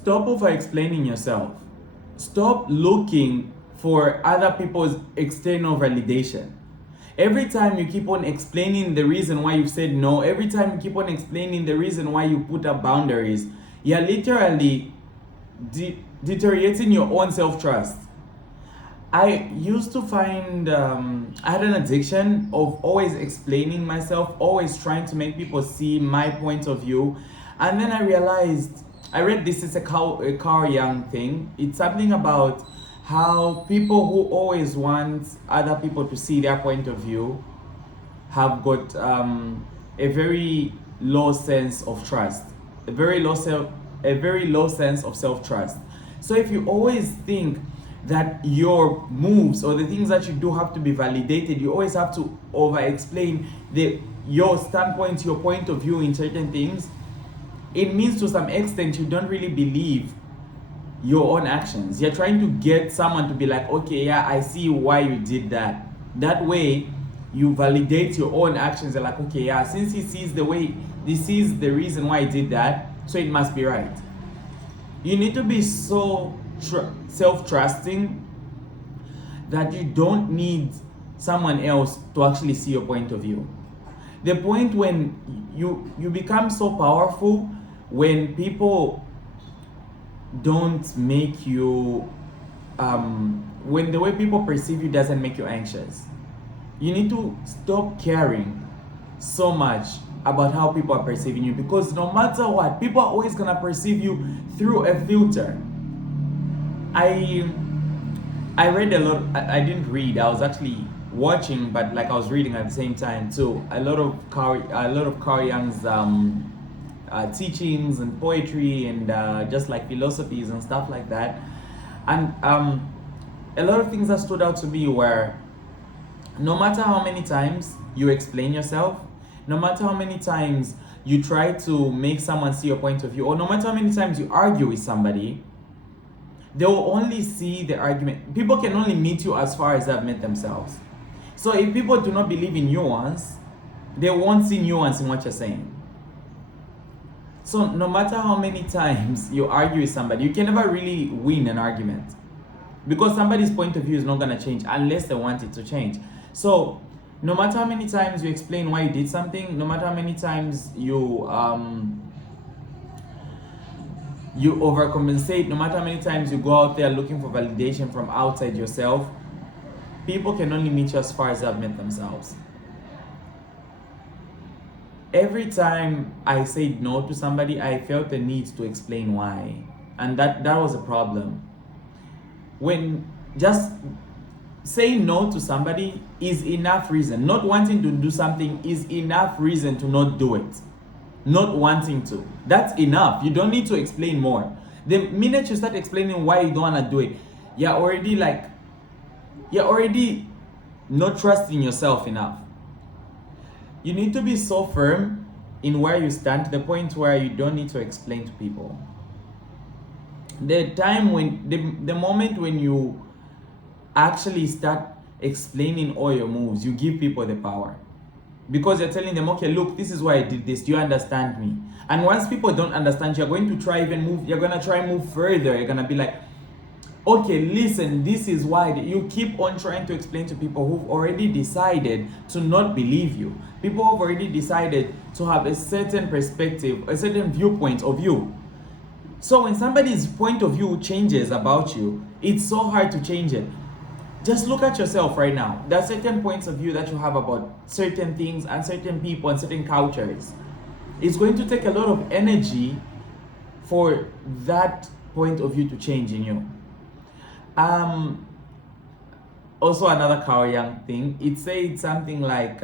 Stop over explaining yourself. Stop looking for other people's external validation. Every time you keep on explaining the reason why you've said no, every time you keep on explaining the reason why you put up boundaries, you're literally deteriorating your own self-trust. I used to find I had an addiction of always explaining myself, always trying to make people see my point of view. And then I realized, I read this is a Carl Jung thing. It's something about how people who always want other people to see their point of view have got a very low sense of trust, a very low sense of self-trust. So if you always think that your moves or the things that you do have to be validated, you always have to over-explain your standpoint, your point of view in certain things, it means to some extent you don't really believe your own actions. You're trying to get someone to be like, okay, yeah, I see why you did that. That way, you validate your own actions. You're like, okay, yeah, since he sees the reason why he did that, so it must be right. You need to be so self-trusting that you don't need someone else to actually see your point of view. The point when you become so powerful when people don't make you when the way people perceive you doesn't make you anxious. You need to stop caring so much about how people are perceiving you, because no matter what, people are always gonna perceive you through a filter. I read a lot. I didn't read. I was actually watching, but like I was reading at the same time too. A lot of Carl Jung's teachings and poetry and just like philosophies and stuff like that. And a lot of things that stood out to me were, no matter how many times you explain yourself, no matter how many times you try to make someone see your point of view, or no matter how many times you argue with somebody, they will only see the argument. People can only meet you as far as they've met themselves. So if people do not believe in nuance, they won't see nuance in what you're saying. So no matter how many times you argue with somebody, you can never really win an argument, because somebody's point of view is not going to change unless they want it to change. So no matter how many times you explain why you did something, no matter how many times you overcompensate, no matter how many times you go out there looking for validation from outside yourself, people can only meet you as far as they've met themselves. Every time I said no to somebody, I felt the need to explain why. And that was a problem. When just saying no to somebody is enough reason. Not wanting to do something is enough reason to not do it. Not wanting to. That's enough. You don't need to explain more. The minute you start explaining why you don't want to do it, you're already not trusting yourself enough. You need to be so firm in where you stand to the point where you don't need to explain to people. The moment when you actually start explaining all your moves, you give people the power. Because you're telling them, okay, look, this is why I did this. Do you understand me? And once people don't understand, you're going to try move further. You're going to be like, okay, listen, this is why. You keep on trying to explain to people who've already decided to not believe you. People who've already decided to have a certain perspective, a certain viewpoint of you. So when somebody's point of view changes about you, it's so hard to change it. Just look at yourself right now. There are certain points of view that you have about certain things and certain people and certain cultures. It's going to take a lot of energy for that point of view to change in you. Also another Carl Jung thing, it said something like,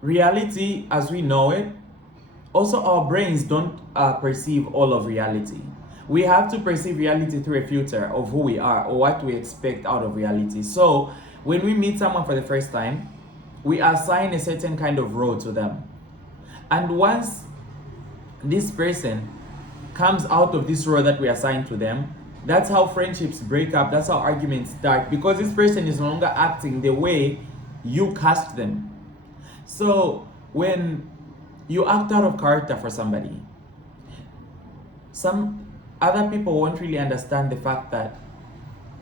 reality as we know it, also our brains don't perceive all of reality. We have to perceive reality through a filter of who we are or what we expect out of reality. So when we meet someone for the first time, we assign a certain kind of role to them. And once this person comes out of this role that we assign to them, that's how friendships break up, that's how arguments start, because this person is no longer acting the way you cast them. So when you act out of character for somebody, some other people won't really understand the fact that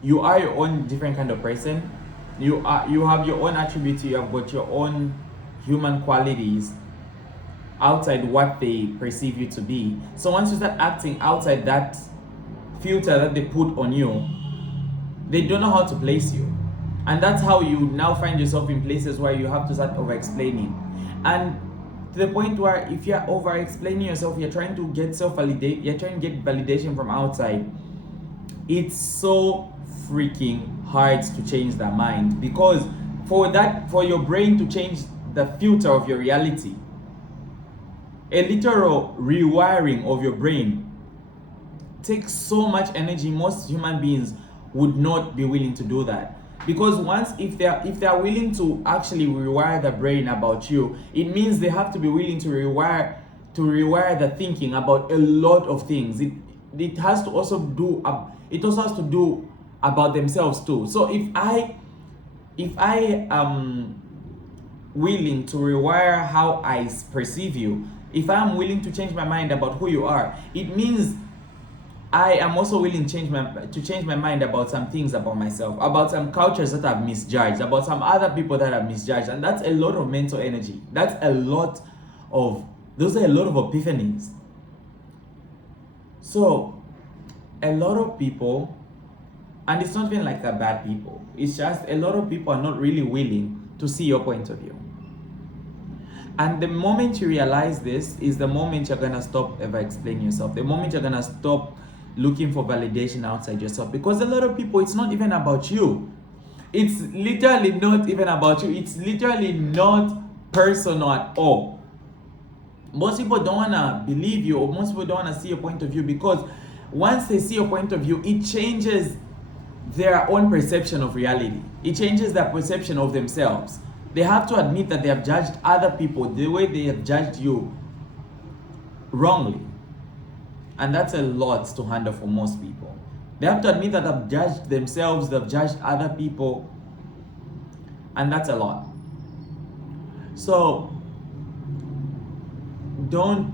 you are your own different kind of person. You have your own attributes, you have got your own human qualities outside what they perceive you to be. So once you start acting outside that filter that they put on you, they don't know how to place you. And that's how you now find yourself in places where you have to start over explaining. And to the point where if you're over explaining yourself, you're trying to get you're trying to get validation from outside. It's so freaking hard to change that mind, because for your brain to change the filter of your reality, a literal rewiring of your brain takes so much energy. Most human beings would not be willing to do that, because once if they're willing to actually rewire the brain about you, it means they have to be willing to rewire the thinking about a lot of things. It has to also do about themselves too. So if I am willing to rewire how I perceive you, if I'm willing to change my mind about who you are, it means I am also willing to change my mind about some things about myself, about some cultures that I've misjudged, about some other people that I've misjudged. And that's a lot of mental energy. Those are a lot of epiphanies. So a lot of people, and it's not even like they're bad people, it's just a lot of people are not really willing to see your point of view. And the moment you realize this is the moment you're gonna stop ever explaining yourself. The moment you're gonna stop looking for validation outside yourself. Because a lot of people, it's not even about you. It's literally not even about you. It's literally not personal at all. Most people don't wanna believe you, or most people don't wanna see your point of view, because once they see your point of view, it changes their own perception of reality. It changes their perception of themselves. They have to admit that they have judged other people the way they have judged you wrongly. And that's a lot to handle for most people. They have to admit that they've judged themselves, they've judged other people, and that's a lot. So don't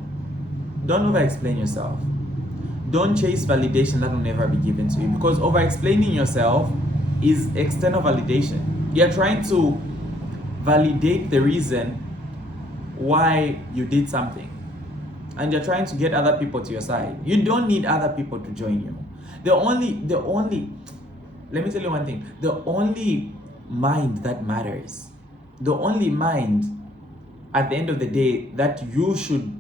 over explain yourself. Don't chase validation that will never be given to you, because over explaining yourself is external validation. You're trying to validate the reason why you did something, and you're trying to get other people to your side. You don't need other people to join you. Let me tell you one thing. The only mind that matters, the only mind at the end of the day that you should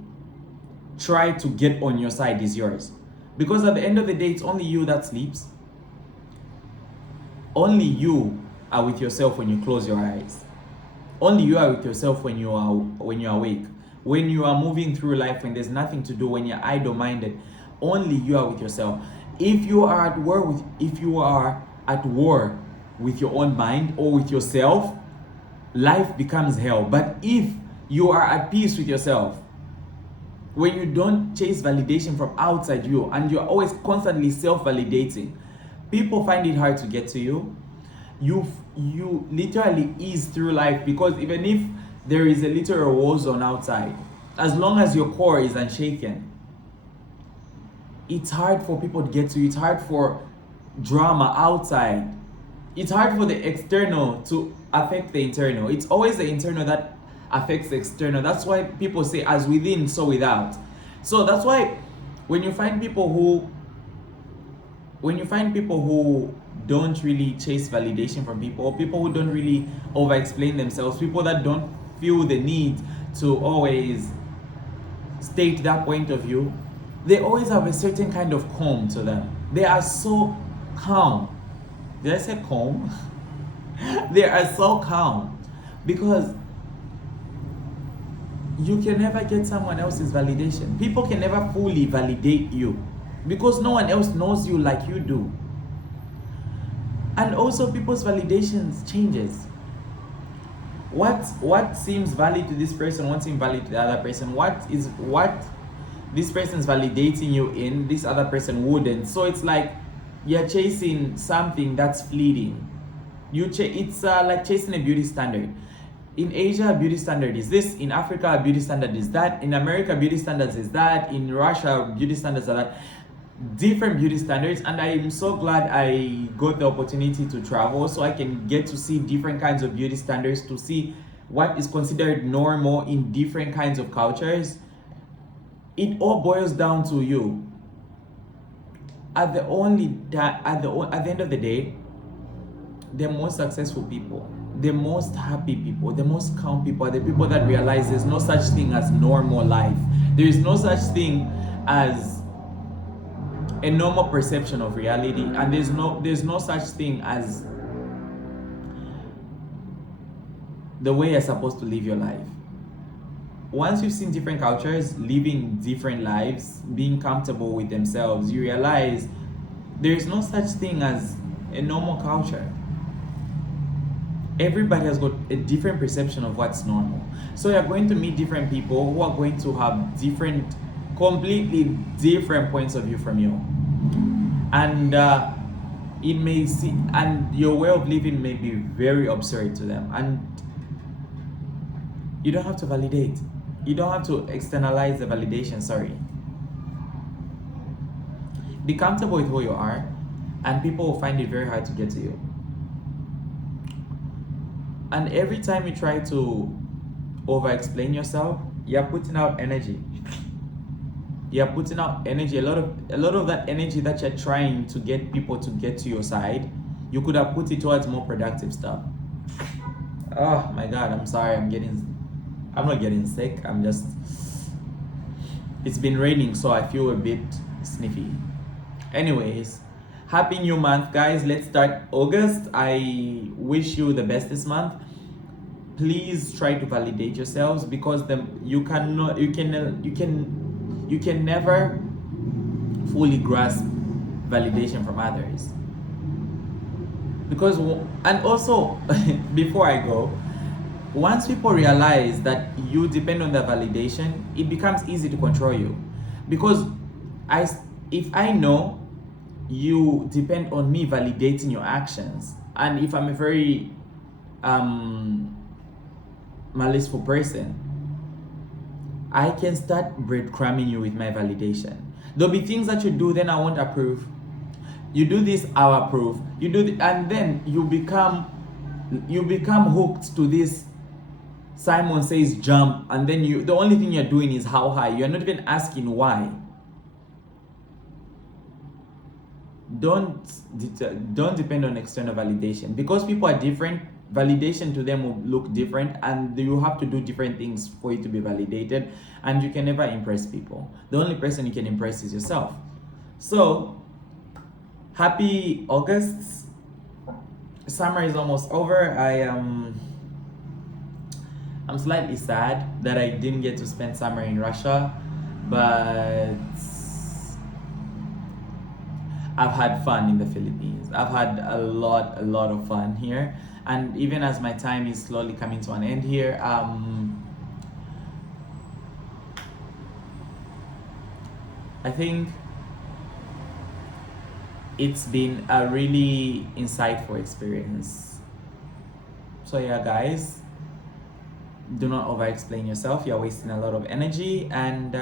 try to get on your side is yours. Because at the end of the day, it's only you that sleeps. Only you are with yourself when you close your eyes. Only you are with yourself when you are awake. When you are moving through life, when there's nothing to do, when you're idle-minded, only you are with yourself. If you are at war with your own mind or with yourself, life becomes hell. But if you are at peace with yourself, when you don't chase validation from outside you, and you're always constantly self-validating, people find it hard to get to you. You literally ease through life, because even if there is a literal war zone outside, as long as your core is unshaken, it's hard for people to get to you. It's hard for drama outside. It's hard for the external to affect the internal. It's always the internal that affects the external. That's why people say, as within, so without. So that's why when you find people who don't really chase validation from people, or people who don't really over explain themselves, people that don't feel the need to always state that point of view, they always have a certain kind of calm to them. They are so calm. Did I say calm? They are so calm, because you can never get someone else's validation. People can never fully validate you, because no one else knows you like you do. And also, people's validations changes. What seems valid to this person won't seem valid to the other person. What this person's validating you in, this other person wouldn't. So it's like you're chasing something that's fleeting. It's like chasing a beauty standard. in Asia, beauty standard is this. In Africa, beauty standard is that. In America, beauty standards is that. In Russia, beauty standards are that. Different beauty standards, and I'm so glad I got the opportunity to travel so I can get to see different kinds of beauty standards, to see what is considered normal in different kinds of cultures. It all boils down to you. At the end of the day, the most successful people, the most happy people, the most calm people are the people that realize there's no such thing as normal life. There is no such thing as a normal perception of reality, and there's no such thing as the way you're supposed to live your life. Once you've seen different cultures living different lives, being comfortable with themselves, you realize there's no such thing as a normal culture. Everybody has got a different perception of what's normal. So you're going to meet different people who are going to have completely different points of view from you. And it may seem, and your way of living may be very absurd to them. And you don't have to validate. You don't have to externalize the validation, sorry. Be comfortable with who you are, and people will find it very hard to get to you. And every time you try to over-explain yourself, you're putting out energy. You're putting out energy. A lot of that energy that you're trying to get people to get to your side, you could have put it towards more productive stuff. Oh my God, I'm sorry. I'm not getting sick. It's been raining, so I feel a bit sniffy. Anyways, happy new month, guys. Let's start August. I wish you the best this month. Please try to validate yourselves, because you can never fully grasp validation from others. And also, before I go, once people realize that you depend on their validation, it becomes easy to control you. Because if I know you depend on me validating your actions, and if I'm a very maliceful person, I can start breadcrumbing you with my validation. There'll be things that you do, then I won't approve. You do this, I'll approve. You do and then you become hooked to this. Simon says jump, and then the only thing you're doing is how high. You're not even asking why. Don't depend on external validation, because people are different. Validation to them will look different, and you have to do different things for it to be validated, and you can never impress people. The only person you can impress is yourself. So happy August. Summer is almost over. I'm slightly sad that I didn't get to spend summer in Russia, but I've had fun in the Philippines. I've had a lot of fun here. And even as my time is slowly coming to an end here, I think it's been a really insightful experience. So yeah, guys, do not over-explain yourself. You're wasting a lot of energy. And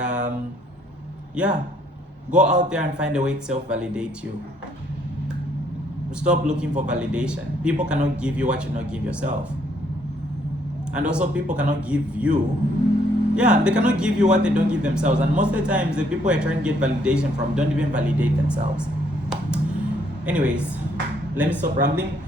yeah, go out there and find a way to self-validate you. Stop looking for validation. People cannot give you what you not give yourself. And also, people cannot give you, they cannot give you what they don't give themselves. And most of the times, the people you're trying to get validation from don't even validate themselves. Anyways, let me stop rambling.